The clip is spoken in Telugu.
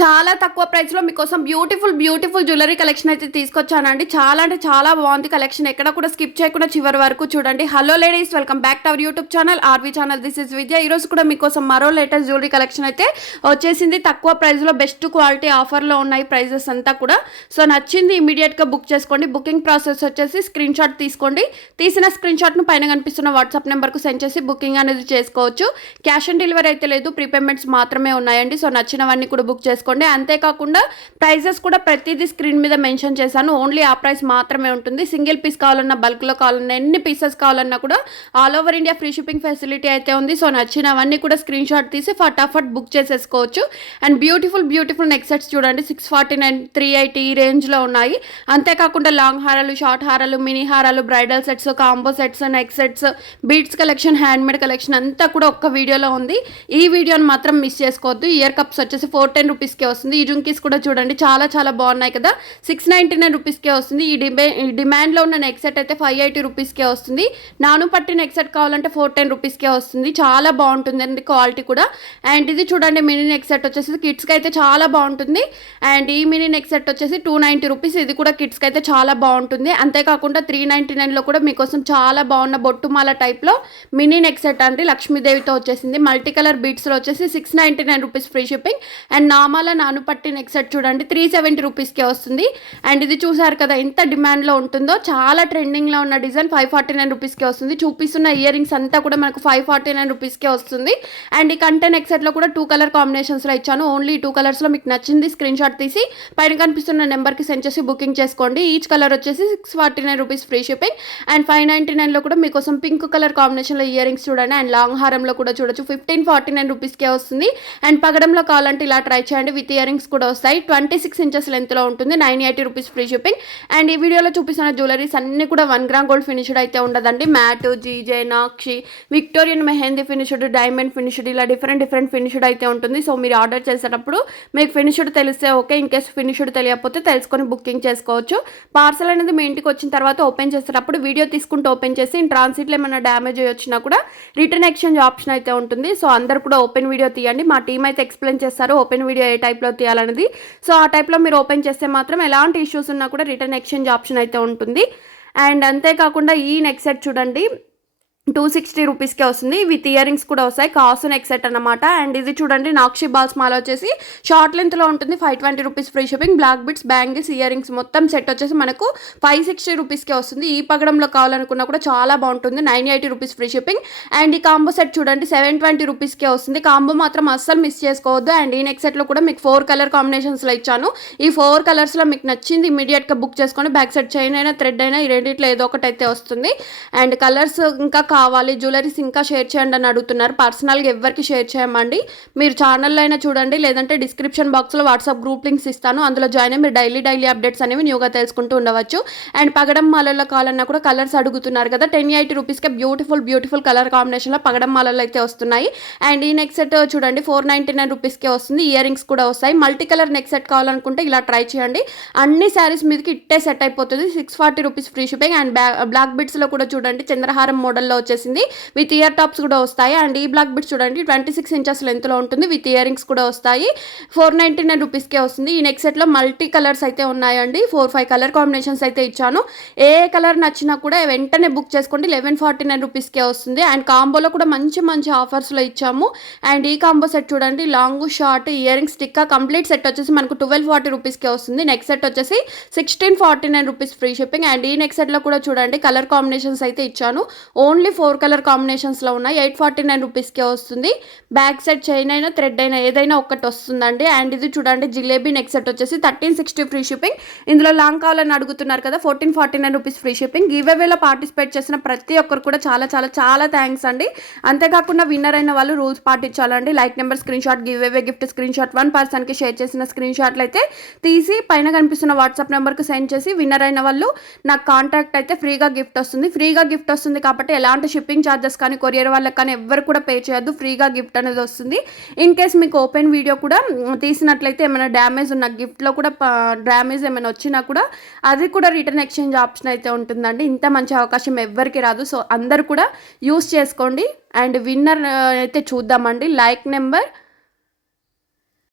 చాలా తక్కువ ప్రైస్లో మీకోసం బ్యూటిఫుల్ జ్యువెలరీ కలెక్షన్ అయితే తీసుకొచ్చానండి. చాలా అంటే చాలా బాగుంది కలెక్షన్. ఎక్కడ కూడా స్కిప్ చేయకుండా చివరి వరకు చూడండి. Hello ladies, welcome back to our YouTube channel RV channel. This is Vidya. ఈరోజు కూడా మీకోసం మరో లేటెస్ట్ జ్యువెలరీ కలెక్షన్ అయితే వచ్చేసింది. తక్కువ ప్రైస్లో బెస్ట్ క్వాలిటీ ఆఫర్లో ఉన్నాయి ప్రైజెస్ అంతా కూడా. సో నచ్చింది ఇమీడియట్గా బుక్ చేసుకోండి. బుకింగ్ ప్రాసెస్ వచ్చేసి స్క్రీన్ షాట్ తీసుకోండి. తీసిన స్క్రీన్ షాట్ను పైన కనిపిస్తున్న వాట్సాప్ నెంబర్కు సెండ్ చేసి బుకింగ్ అనేది చేసుకోవచ్చు. క్యాష్ ఆన్ డెలివరీ అయితే లేదు, ప్రీపేమెంట్స్ మాత్రమే ఉన్నాయండి. సో నచ్చినవన్నీ కూడా బుక్ చేసుకోండి. అంతేకాకుండా ప్రైజెస్ కూడా ప్రతిదీ స్క్రీన్ మీద మెన్షన్ చేశాను. ఓన్లీ ఆ ప్రైస్ మాత్రమే ఉంటుంది. సింగిల్ పీస్ కావాలన్నా, బల్క్లో కావాలన్నా, ఎన్ని పీసెస్ కావాలన్నా కూడా all over India free shipping facility అయితే ఉంది. సో నచ్చినవన్నీ కూడా స్క్రీన్ షాట్ తీసి ఫటాఫట్ బుక్ చేసేసుకోవచ్చు. అండ్ బ్యూటిఫుల్ నెక్ సెట్స్ చూడండి, 649, 380 ఈ రేంజ్లో ఉన్నాయి. అంతేకాకుండా లాంగ్ హారాలు, షార్ట్ హారాలు, మినీ హారాలు, bridal sets, combo sets, neck sets, beads collection, handmade collection అంతా కూడా ఒక్క వీడియోలో ఉంది. ఈ వీడియోని మాత్రం మిస్ చేసుకోవద్దు. ఇయర్ కప్స్ వచ్చేసి 410 రూపీస్కే వస్తుంది. ఈ జుంకీస్ కూడా చూడండి, చాలా బాగున్నాయి కదా. 699 రూపీస్కే వస్తుంది. ఈ డిమాండ్లో ఉన్న నెక్ సెట్ అయితే 580 రూపీస్కే వస్తుంది. నాను పట్టి నెక్ సెట్ కావాలంటే 410 రూపీస్కే వస్తుంది. చాలా బాగుంటుంది అండి క్వాలిటీ కూడా. అండ్ ఇది చూడండి, మినీ నెక్ సెట్ వచ్చేసి కిడ్స్కి అయితే చాలా బాగుంటుంది. అండ్ ఈ మినీ నెక్ సెట్ వచ్చేసి 290 రూపీస్. ఇది కూడా కిడ్స్కి అయితే చాలా బాగుంటుంది. అంతేకాకుండా 399లో కూడా మీకోసం చాలా బాగున్న బొట్టుమాల టైప్లో మినీ నెక్ సెట్ అండి, లక్ష్మీదేవితో వచ్చేసింది. మల్టీ కలర్ బీట్స్లో వచ్చేసి 699 రూపీస్ ఫ్రీ షిప్పింగ్. అండ్ నామాల నాను పట్టి నెక్ సెట్ చూడండి, 370 రూపీస్కే వస్తుంది. అండ్ ఇది చూసారు కదా ఎంత డిమాండ్లో ఉంటుందో, చాలా ట్రెండింగ్లో ఉన్న డిజైన్ 549 రూపీస్కే వస్తుంది. చూపిస్తున్న ఇయర్ రింగ్స్ అంతా కూడా మనకు 549 రూపీస్కే వస్తుంది. అండ్ ఈ కంటే నెక్ సెట్లో కూడా 2 కలర్ కాంబినేషన్స్లో ఇచ్చాను. ఓన్లీ 2 కలర్స్లో మీకు నచ్చింది స్క్రీన్ షాట్ తీసి పైన కనిపిస్తున్న నెంబర్కి సెండ్ చేసి బుకింగ్ చేసుకోండి. ఈచ్ కలర్ వచ్చేసి 649 రూపీస్ ఫ్రీ షిప్పింగ్. అండ్ 599లో కూడా మీకోసం పింక్ కలర్ కాంబినేషన్లో ఇయర్ రింగ్స్ చూడండి. అండ్ లాంగ్ హారంలో కూడా చూడొచ్చు, 1549 రూపీస్కే వస్తుంది. అండ్ పగడంలో కావాలంటే ఇలా ట్రై చేయండి. విత్ ఇయర్ రింగ్స్ కూడా వస్తాయి. 26 ఇంచెస్ లెంత్లో ఉంటుంది. 980 రూపీస్ ఫ్రీ షిప్పింగ్. అండ్ ఈ వీడియోలో చూపిస్తున్న జ్యువెలరీస్ అన్ని కూడా 1 గ్రామ్ గోల్డ్ ఫినిష్డ్ అయితే ఉండదండి. Matte, GJ, nakshi, Victorian mehndi finished, diamond finished, ఇలా డిఫరెంట్ ఫినిష్డ్ అయితే ఉంటుంది. సో మీరు ఆర్డర్ చేసేటప్పుడు మీకు ఫినిష్డ్ తెలిస్తే ఓకే, ఇన్ కేసు ఫినిష్డ్ తెలియకపోతే తెలుసుకొని బుకింగ్ చేసుకోవచ్చు. పార్సల్ అనేది మీ ఇంటికి వచ్చిన తర్వాత ఓపెన్ చేసేటప్పుడు వీడియో తీసుకుంటూ ఓపెన్ చేసి ఇన్ ట్రాన్సిట్లో ఏమైనా డ్యామేజ్ వచ్చినా కూడా రిటర్న్ ఎక్స్చేంజ్ ఆప్షన్ అయితే ఉంటుంది. సో అందరు కూడా ఓపెన్ వీడియో తీయండి. మా టీం అయితే ఎక్స్ప్లెయిన్ చేస్తారు ఓపెన్ వీడియో ఏ టైప్లో తీయాలనేది. సో ఆ టైప్లో మీరు ఓపెన్ చేస్తే మాత్రం ఎలాంటి ఇష్యూస్ ఉన్నా కూడా రిటర్న్ ఎక్స్చేంజ్ ఆప్షన్ అయితే ఉంటుంది. అండ్ అంతేకాకుండా ఈ నెక్ సెట్ చూడండి, 260 రూపీస్కే వస్తుంది. విత్ ఇయర్ రింగ్స్ కూడా వస్తాయి. కాసు నెక్ సెట్ అనమాట. అండ్ ఇది చూడండి, నాక్షి బాల్స్ మాల వచ్చేసి షార్ట్ లెంత్లో ఉంటుంది. 520 rupees free shipping. Black beads, bangles, earrings మొత్తం సెట్ వచ్చేసి మనకు 560 రూపీస్కే వస్తుంది. ఈ పగడంలో కావాలనుకున్నా కూడా చాలా బాగుంటుంది. 980 రూపీస్ ఫ్రీ షిప్పింగ్. అండ్ ఈ కాంబో సెట్ చూడండి, 720 రూపీస్కే వస్తుంది. కాంబో మాత్రం అస్సలు మిస్ చేసుకోవద్దు. అండ్ ఈ నెక్ సెట్లో కూడా మీకు 4 కలర్ కాంబినేషన్స్లో ఇచ్చాను. ఈ 4 కలర్స్లో మీకు నచ్చింది ఇమీడియట్గా బుక్ చేసుకొని బ్యాక్ సెట్ చైన్ అయినా, థ్రెడ్ అయినా, ఈ రెండిట్లో ఏదో ఒకటి అయితే వస్తుంది. అండ్ కలర్స్ ఇంకా కావాలి, జ్యువెలరీస్ ఇంకా షేర్ చేయండి అని అడుగుతున్నారు. పర్సనల్గా ఎవరికి షేర్ చేయమండి. మీరు ఛానల్లో అయినా చూడండి, లేదంటే డిస్క్రిప్షన్ బాక్స్లో వాట్సాప్ గ్రూప్ లింక్స్ ఇస్తాను. అందులో జాయిన్ అయ్యి మీరు డైలీ అప్డేట్స్ అనేవి న్యూగా తెలుసుకుంటూ ఉండవచ్చు. అండ్ పగడం మాలలో కావాలన్నా కూడా కలర్స్ అడుగుతున్నారు కదా, 1080 రూపీస్కే బ్యూటిఫుల్ కలర్ కాంబినేషన్లో పగడం మాలలో అయితే వస్తున్నాయి. అండ్ ఈ నెక్ సెట్ చూడండి, 499 రూపీస్కే వస్తుంది. ఇయర్ రింగ్స్ కూడా వస్తాయి. మల్టీ కలర్ నెక్ సెట్ కావాలనుకుంటే ఇలా ట్రై చేయండి. అన్ని శారీస్ మీదకి ఇట్టే సెట్ అయిపోతుంది. 640 rupees free shipping. And black బిట్స్లో కూడా చూడండి, చంద్రహారం మోడల్లో వచ్చేసింది. విత్ ఇయర్ టాప్స్ కూడా వస్తాయి. అండ్ ఈ బ్లాక్ బిట్స్ చూడండి, 26 ఇంచెస్ లెంత్లో ఉంటుంది. విత్ ఇయర్ రింగ్స్ కూడా వస్తాయి. 499 రూపీస్కే వస్తుంది. ఈ నెక్ సెట్లో మల్టీ కలర్స్ అయితే ఉన్నాయండి. 4-5 కలర్ కాంబినేషన్స్ అయితే ఇచ్చాను. ఏ కలర్ నచ్చినా కూడా వెంటనే బుక్ చేసుకోండి. 1149 రూపీస్కే వస్తుంది. అండ్ కాంబోలో కూడా మంచి ఆఫర్స్లో ఇచ్చాము. అండ్ ఈ కాంబో సెట్ చూడండి, long, short, ear rings, tikka complete set వచ్చేసి మనకు 1240 రూపీస్కే వస్తుంది. నెక్ సెట్ వచ్చేసి 1649 రూపీస్ ఫ్రీ షిప్పింగ్. అండ్ ఈ నెక్ సెట్లో కూడా చూడండి కలర్ కాంబినేషన్స్ అయితే ఇచ్చాను. ఓన్లీ 4 కలర్ కాంబినేషన్స్లో ఉన్నాయి. 849 రూపీస్కే వస్తుంది. బ్యాక్ సైడ్ చైన్ అయినా, థ్రెడ్ అయినా ఏదైనా ఒకటి వస్తుందండి. అండ్ ఇది చూడండి, జిలేబీ నెక్ సెట్ వచ్చేసి 1360 ఫ్రీ షిప్పింగ్. ఇందులో లాంగ్ కావాలని అడుగుతున్నారు కదా, 1449 రూపీస్ ఫ్రీ షిప్పింగ్. గివ్ అవేలో పార్టిసిపేట్ చేసిన ప్రతి ఒక్కరు కూడా చాలా థ్యాంక్స్ అండి. అంతేకాకుండా విన్నర్ అయిన వాళ్ళు రూల్స్ పాటించాలండి. Like number screenshot, giveaway gift screenshot 1 పర్సన్కి షేర్ చేసిన స్క్రీన్ షాట్లు అయితే తీసి పైన కనిపిస్తున్న వాట్సాప్ నెంబర్కి సెండ్ చేసి విన్నర్ అయిన వాళ్ళు నాకు కాంటాక్ట్ అయితే ఫ్రీగా గిఫ్ట్ వస్తుంది. కాబట్టి ఎలాంటి షిప్పింగ్ ఛార్జెస్ కానీ, కొరియర్ వాళ్ళకి కానీ ఎవ్వరు కూడా పే చేయొద్దు. ఫ్రీగా గిఫ్ట్ అనేది వస్తుంది. ఇన్ కేస్ మీకు ఓపెన్ వీడియో కూడా తీసినట్లయితే ఏమైనా డ్యామేజ్ ఉన్న గిఫ్ట్లో కూడా డ్యామేజ్ ఏమైనా వచ్చినా కూడా అది కూడా రిటర్న్ ఎక్స్చేంజ్ ఆప్షన్ అయితే ఉంటుందండి. ఇంత మంచి అవకాశం ఎవ్వరికి రాదు. సో అందరు కూడా యూస్ చేసుకోండి. అండ్ విన్నర్ అయితే చూద్దామండి. Like number